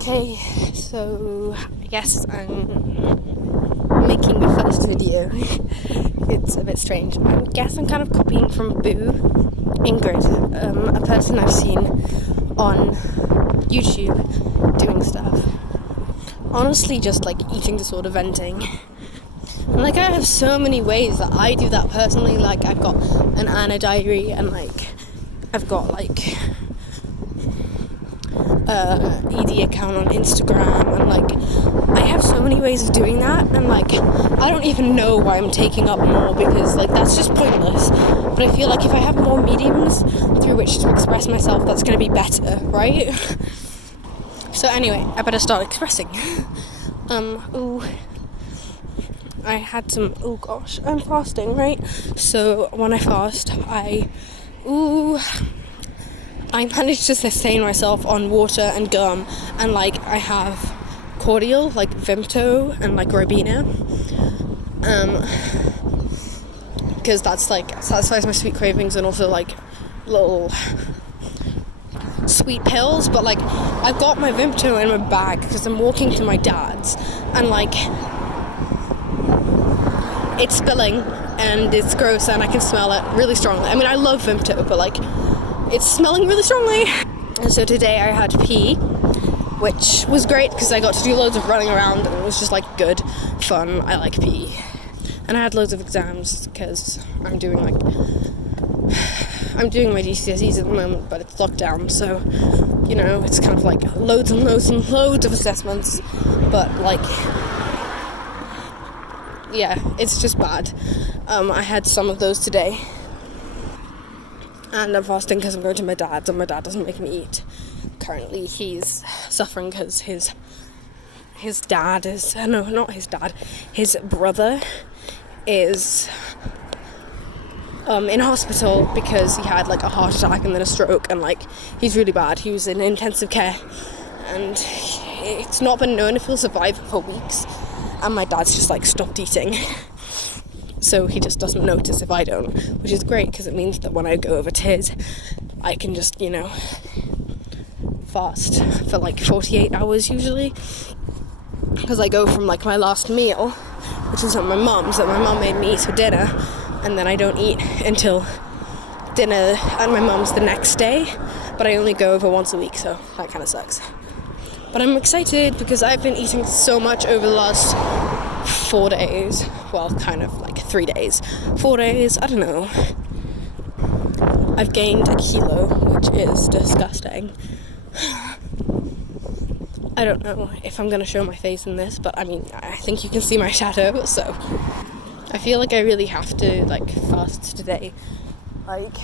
Okay, so I guess I'm making my first video. It's a bit strange. I guess I'm kind of copying from Boo Ingrid, a person I've seen on YouTube doing stuff. Honestly, just like eating disorder venting. And like I have so many ways that I do that personally. Like I've got an Anna diary, and like I've got like ED account on Instagram, and like I have so many ways of doing that, and like I don't even know why I'm taking up more, because like that's just pointless. But I feel like if I have more mediums through which to express myself, that's going to be better, right? So anyway, I better start expressing. I had some, I'm fasting, right? So when I fast, I managed to sustain myself on water and gum, and like I have cordial, like Vimto and like Ribena, because that's like satisfies my sweet cravings, and also like little sweet pills. But like I've got my Vimto in my bag because I'm walking to my dad's, and like it's spilling and it's gross and I can smell it really strongly. I mean, I love Vimto, but like it's smelling really strongly. And so today I had pee, which was great because I got to do loads of running around, and it was just like good fun. I like pee. And I had loads of exams because I'm doing my GCSEs at the moment, but it's locked down, so you know, it's kind of like loads and loads and loads of assessments, but like yeah, it's just bad. I had some of those today. And I'm fasting because I'm going to my dad's, and my dad doesn't make me eat. Currently, he's suffering because his dad is... No, not his dad. His brother is in hospital because he had like a heart attack and then a stroke, and like he's really bad. He was in intensive care, and it's not been known if he'll survive for weeks. And my dad's just like stopped eating. So he just doesn't notice if I don't, which is great because it means that when I go over to his, I can just, you know, fast for like 48 hours usually. Because I go from like my last meal, which was at my mum's, that my mum made me eat for dinner, and then I don't eat until dinner at my mum's the next day, but I only go over once a week, so that kind of sucks. But I'm excited because I've been eating so much over the last 4 days. Well, kind of like 3 days. 4 days, I don't know. I've gained a kilo, which is disgusting. I don't know if I'm going to show my face in this, but I mean, I think you can see my shadow, so I feel like I really have to like fast today. Like,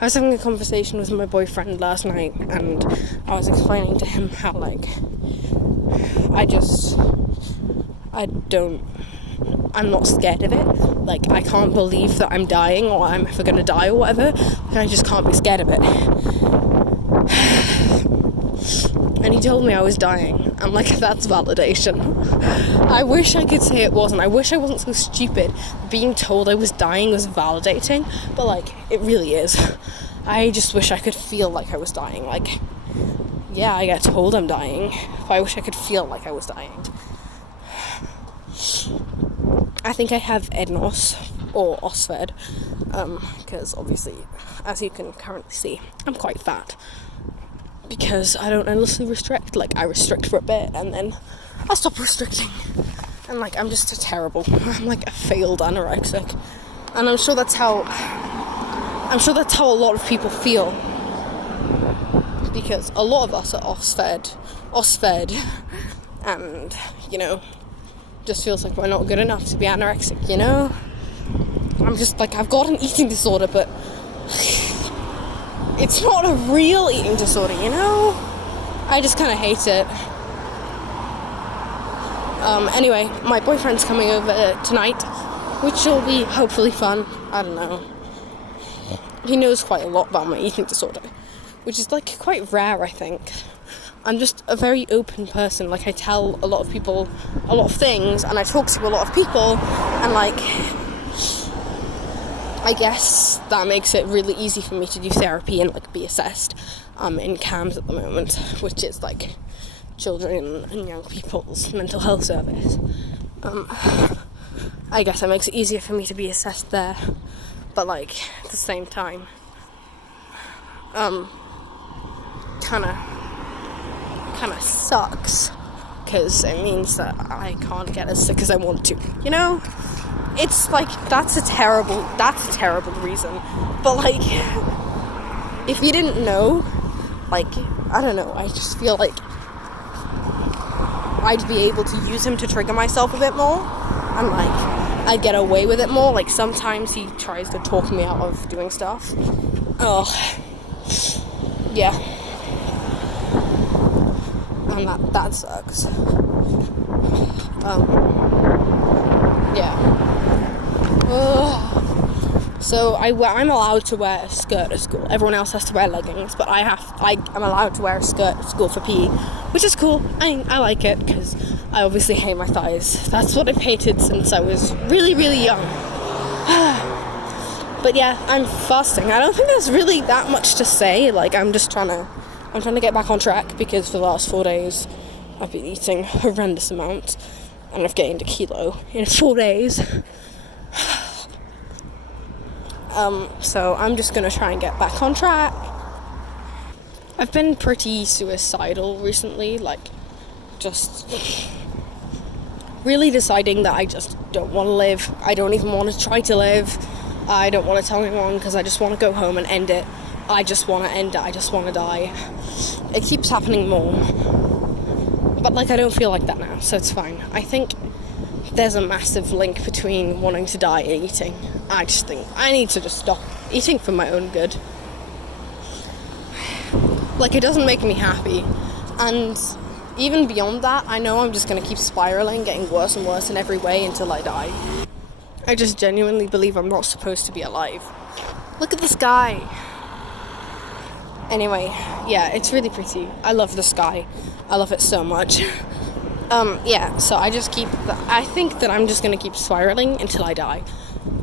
I was having a conversation with my boyfriend last night, and I was explaining to him how like I'm not scared of it. Like, I can't believe that I'm dying, or I'm ever gonna die or whatever. Like, I just can't be scared of it. And he told me I was dying. I'm like, that's validation. I wish I could say it wasn't. I wish I wasn't so stupid. Being told I was dying was validating, but like, it really is. I just wish I could feel like I was dying. Like, yeah, I get told I'm dying, but I wish I could feel like I was dying. I think I have EDNOS or OSFED, because obviously, as you can currently see, I'm quite fat. Because I don't endlessly restrict. Like, I restrict for a bit and then I stop restricting. And like, I'm just I'm like a failed anorexic. And I'm sure that's how a lot of people feel. Because a lot of us are OSFED, and, you know, just feels like we're not good enough to be anorexic, you know? I'm just like, I've got an eating disorder, but it's not a real eating disorder, you know? I just kind of hate it. Anyway, my boyfriend's coming over tonight, which will be hopefully fun. I don't know. He knows quite a lot about my eating disorder, which is like quite rare, I think. I'm just a very open person. Like, I tell a lot of people a lot of things, and I talk to a lot of people, and like, I guess that makes it really easy for me to do therapy and like be assessed in CAMHS at the moment, which is like children and young people's mental health service. I guess it makes it easier for me to be assessed there, but like at the same time, kind of sucks, because it means that I can't get as sick as I want to, you know? It's like, that's a terrible reason, but like, if you didn't know, like, I don't know, I just feel like I'd be able to use him to trigger myself a bit more, and like, I'd get away with it more. Like, sometimes he tries to talk me out of doing stuff. Oh, yeah. And that sucks. Yeah. So I'm allowed to wear a skirt at school. Everyone else has to wear leggings, but I'm allowed to wear a skirt at school for PE, which is cool. I like it, because I obviously hate my thighs. That's what I've hated since I was really, really young. But yeah, I'm fasting. I don't think there's really that much to say. Like, I'm trying to get back on track, because for the last 4 days I've been eating horrendous amounts, and I've gained a kilo in 4 days. So I'm just gonna try and get back on track. I've been pretty suicidal recently, like, just really deciding that I just don't want to live. I don't even want to try to live. I don't want to tell anyone, because I just want to go home and end it. I just want to end it. I just want to die. It keeps happening more. But, like, I don't feel like that now, so it's fine. I think there's a massive link between wanting to die and eating. I just think I need to just stop eating for my own good. Like, it doesn't make me happy. And even beyond that, I know I'm just going to keep spiraling, getting worse and worse in every way until I die. I just genuinely believe I'm not supposed to be alive. Look at the sky. Anyway, yeah, it's really pretty. I love the sky. I love it so much. Yeah, so I think that I'm just going to keep spiraling until I die.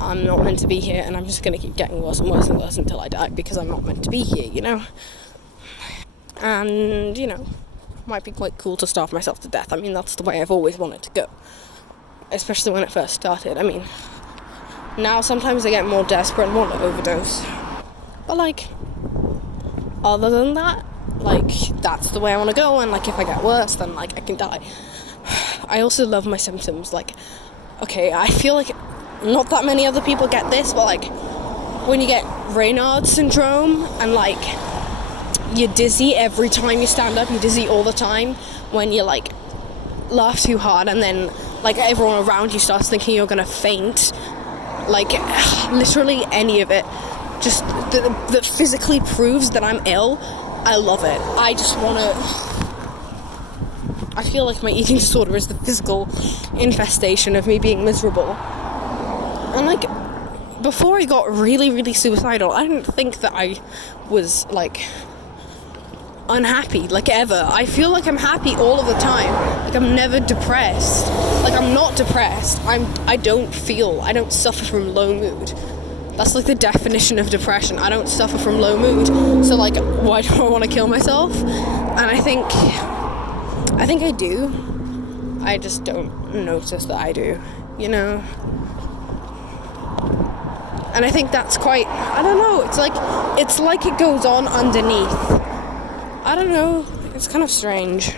I'm not meant to be here, and I'm just going to keep getting worse and worse and worse until I die, because I'm not meant to be here, you know? And, you know, might be quite cool to starve myself to death. I mean, that's the way I've always wanted to go. Especially when it first started. I mean, now sometimes I get more desperate and want to overdose. But, like, other than that, like, that's the way I want to go, and, like, if I get worse, then, like, I can die. I also love my symptoms. Like, okay, I feel like not that many other people get this, but, like, when you get Raynaud's syndrome, and, like, you're dizzy every time you stand up, you're dizzy all the time, when you, like, laugh too hard, and then, like, everyone around you starts thinking you're gonna faint. Like, literally any of it, just that physically proves that I'm ill. I love it. I just want to... I feel like my eating disorder is the physical infestation of me being miserable. And, like, before I got really, really suicidal, I didn't think that I was, like, unhappy, like, ever. I feel like I'm happy all of the time. Like, I'm never depressed. Like, I'm not depressed. I don't suffer from low mood. That's, like, the definition of depression. I don't suffer from low mood. So, like, why do I want to kill myself? And I think I do. I just don't notice that I do, you know? And I think that's quite, I don't know, it's like it goes on underneath. I don't know, it's kind of strange.